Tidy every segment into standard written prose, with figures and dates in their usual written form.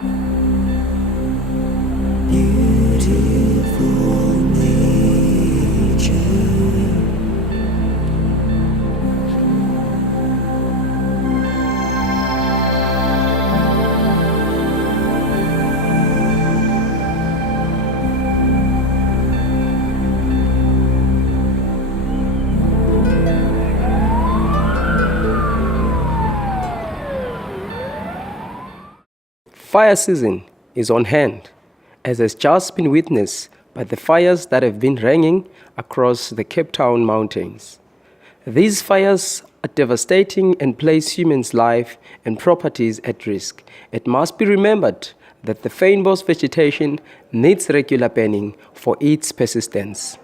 Beautiful nature. Fire season is on hand, as has just been witnessed by the fires that have been raging across the Cape Town mountains. These fires are devastating and place humans' life and properties at risk. It must be remembered that the Fynbos vegetation needs regular burning for its persistence.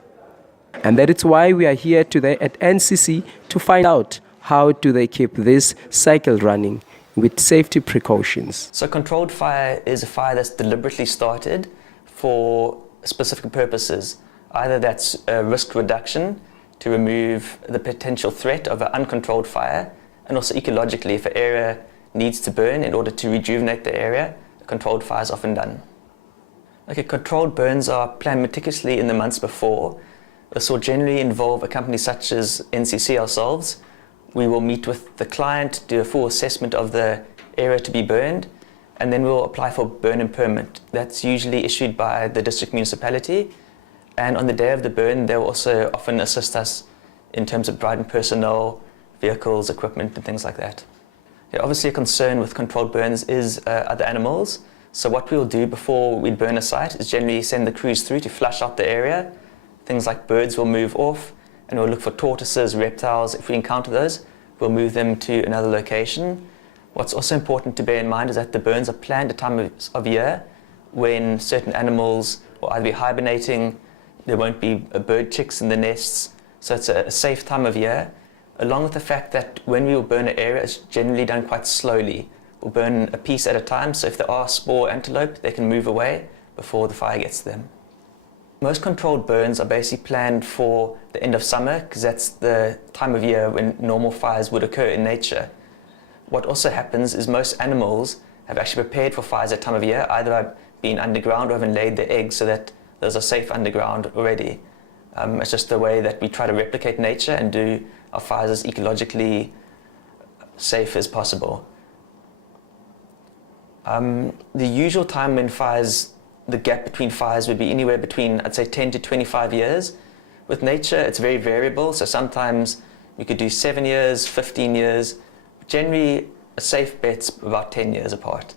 And that is why we are here today at NCC to find out how do they keep this cycle running with safety precautions. So controlled fire is a fire that's deliberately started for specific purposes. Either that's a risk reduction to remove the potential threat of an uncontrolled fire, and also ecologically, if an area needs to burn in order to rejuvenate the area, a controlled fire is often done. Okay, controlled burns are planned meticulously in the months before. This will generally involve a company such as NCC ourselves. We will meet with the client, do a full assessment of the area to be burned, and then we'll apply for burn-in permit. That's usually issued by the district municipality. And on the day of the burn, they'll also often assist us in terms of providing personnel, vehicles, equipment, and things like that. Yeah, obviously, a concern with controlled burns is other animals. So what we'll do before we burn a site is generally send the crews through to flush out the area. Things like birds will move off, and we'll look for tortoises, reptiles. If we encounter those, we'll move them to another location. What's also important to bear in mind is that the burns are planned at a time of year when certain animals will either be hibernating, there won't be bird chicks in the nests, so it's a safe time of year, along with the fact that when we will burn an area, it's generally done quite slowly. We'll burn a piece at a time, so if there are spore antelope, they can move away before the fire gets to them. Most controlled burns are basically planned for the end of summer, because that's the time of year when normal fires would occur in nature. What also happens is most animals have actually prepared for fires at time of year, either by being underground or having laid their eggs so that those are safe underground already. It's just the way that we try to replicate nature and do our fires as ecologically safe as possible. The usual time when the gap between fires would be anywhere between, I'd say, 10 to 25 years. With nature, it's very variable, so sometimes we could do 7 years, 15 years. Generally, a safe bet's about 10 years apart.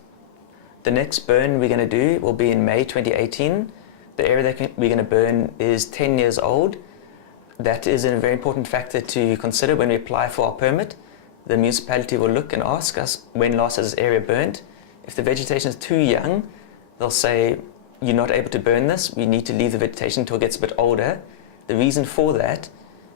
The next burn we're going to do will be in May 2018. The area that we're going to burn is 10 years old. That is a very important factor to consider when we apply for our permit. The municipality will look and ask us, when last has this area burned? If the vegetation is too young, they'll say, you're not able to burn this, we need to leave the vegetation until it gets a bit older. The reason for that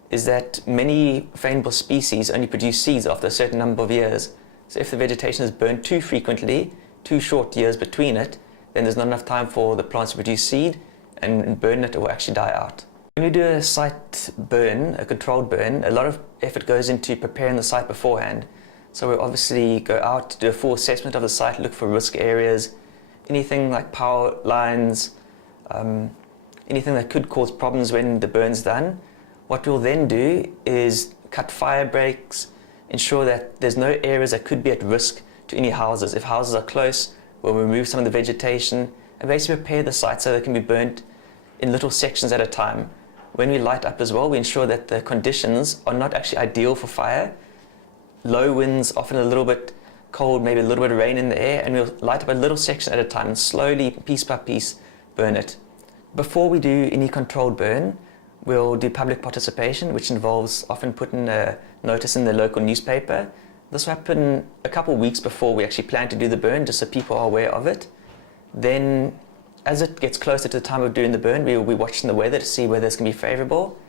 is that many Fynbos species only produce seeds after a certain number of years. So if the vegetation is burned too frequently, too short years between it, then there's not enough time for the plants to produce seed, and burn it, it will actually die out. When we do a site burn, a controlled burn, a lot of effort goes into preparing the site beforehand. So we'll obviously go out, do a full assessment of the site, look for risk areas, anything like power lines, anything that could cause problems when the burn's done. What we'll then do is cut fire breaks, ensure that there's no areas that could be at risk to any houses. If houses are close, we'll remove some of the vegetation and basically prepare the site so they can be burnt in little sections at a time. When we light up as well, we ensure that the conditions are not actually ideal for fire. Low winds, often a little bit cold, maybe a little bit of rain in the air, and we'll light up a little section at a time and slowly, piece by piece, burn it. Before we do any controlled burn, we'll do public participation, which involves often putting a notice in the local newspaper. This will happen a couple of weeks before we actually plan to do the burn, just so people are aware of it. Then, as it gets closer to the time of doing the burn, we will be watching the weather to see whether it's going to be favourable.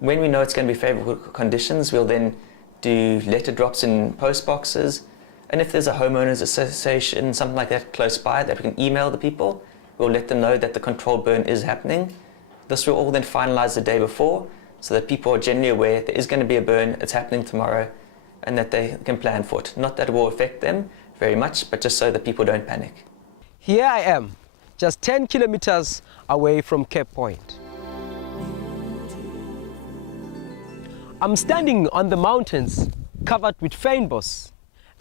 When we know it's going to be favourable conditions, we'll then do letter drops in post boxes. And if there's a homeowners association, something like that close by that we can email the people, we'll let them know that the controlled burn is happening. This will all then finalise the day before, so that people are generally aware there is going to be a burn, it's happening tomorrow, and that they can plan for it. Not that it will affect them very much, but just so that people don't panic. Here I am, just 10 kilometers away from Cape Point. I'm standing on the mountains covered with Fynbos,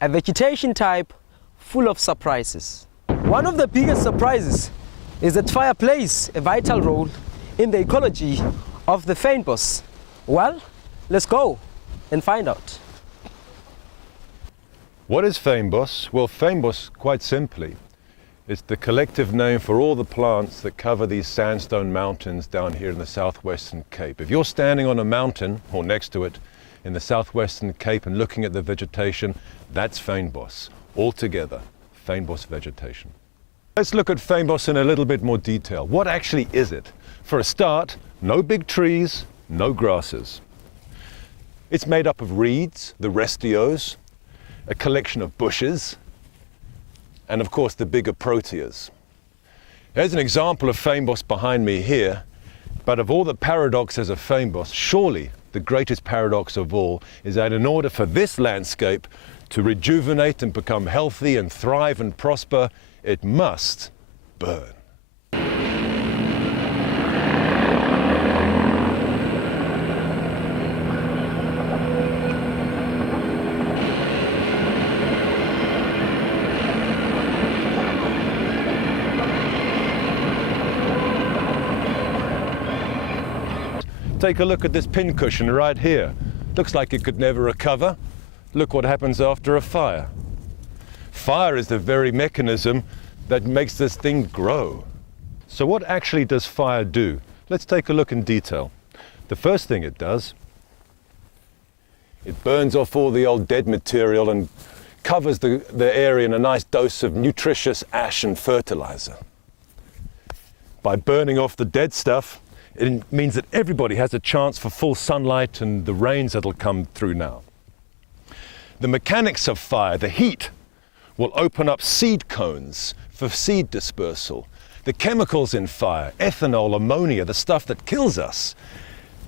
a vegetation type full of surprises. One of the biggest surprises is that fire plays a vital role in the ecology of the Fynbos. Well, let's go and find out. What is Fynbos? Well, Fynbos, quite simply, is the collective name for all the plants that cover these sandstone mountains down here in the southwestern Cape. If you're standing on a mountain or next to it in the southwestern Cape and looking at the vegetation, that's Fynbos. Altogether, Fynbos vegetation. Let's look at Fynbos in a little bit more detail. What actually is it? For a start, no big trees, no grasses. It's made up of reeds, the restios, a collection of bushes, and of course the bigger proteas. There's an example of Fynbos behind me here, but of all the paradoxes of Fynbos, surely the greatest paradox of all is that in order for this landscape to rejuvenate and become healthy and thrive and prosper, it must burn. Take a look at this pincushion right here. Looks like it could never recover. Look what happens after a fire. Fire is the very mechanism that makes this thing grow. So what actually does fire do? Let's take a look in detail. The first thing it does, it burns off all the old dead material and covers the area in a nice dose of nutritious ash and fertilizer. By burning off the dead stuff, it means that everybody has a chance for full sunlight and the rains that'll come through now. The mechanics of fire, the heat, will open up seed cones for seed dispersal. The chemicals in fire, ethanol, ammonia, the stuff that kills us,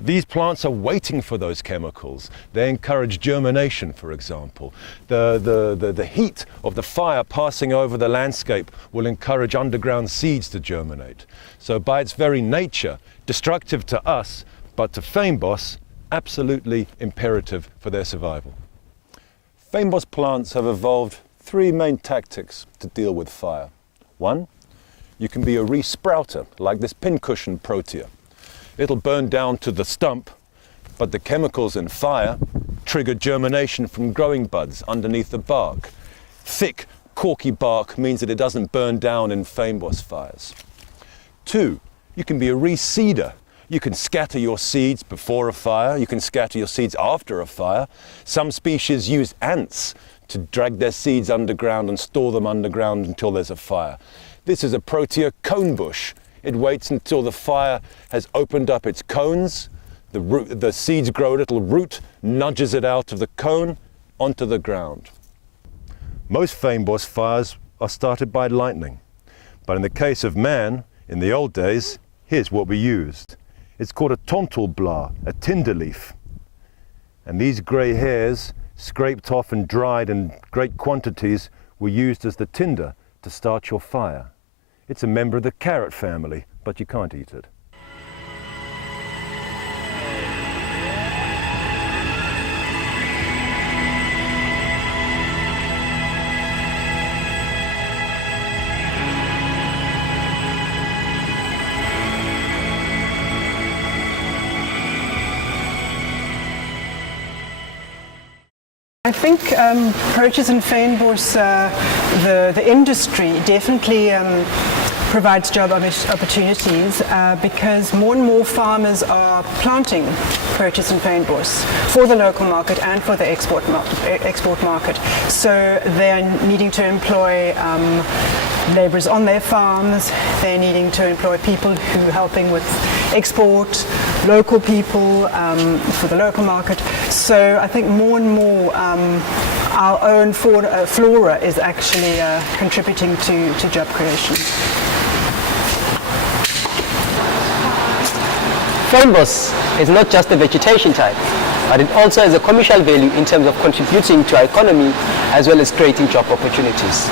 these plants are waiting for those chemicals. They encourage germination, for example. The heat of the fire passing over the landscape will encourage underground seeds to germinate. So by its very nature, destructive to us, but to Fynbos, absolutely imperative for their survival. Fynbos plants have evolved three main tactics to deal with fire. One, you can be a re-sprouter, like this pincushion protea. It'll burn down to the stump, but the chemicals in fire trigger germination from growing buds underneath the bark. Thick, corky bark means that it doesn't burn down in Fynbos fires. Two, you can be a reseeder. You can scatter your seeds before a fire, you can scatter your seeds after a fire. Some species use ants to drag their seeds underground and store them underground until there's a fire. This is a protea cone bush. It waits until the fire has opened up its cones, the seeds grow a little root, nudges it out of the cone onto the ground. Most Fynbos fires are started by lightning, but in the case of man, in the old days, here's what we used. It's called a tontelblaar, a tinder leaf. And these grey hairs, scraped off and dried in great quantities, were used as the tinder to start your fire. It's a member of the carrot family, but you can't eat it. I think Proteas and Fynbos, the industry definitely provides job opportunities because more and more farmers are planting Proteas and Fynbos for the local market and for the export market. So they're needing to employ labourers on their farms, they're needing to employ people who are helping with export, local people for the local market. So I think more and more our own flora is actually contributing to job creation. Fynbos is not just a vegetation type, but it also has a commercial value in terms of contributing to our economy as well as creating job opportunities.